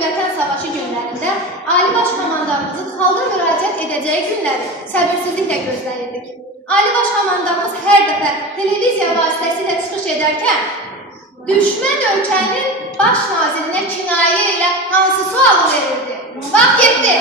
Vətən Savaşı günlərində Ali Baş Komandanımızın xalqa müraciət edəcəyi günləri səbirsizliklə gözləyirdik. Ali Baş Komandanımız hər dəfə televiziya vasitəsilə çıxış edərkən düşmən ölkənin baş nazirinə kinayə ilə hansı sualı verirdi? Vaxt getdi.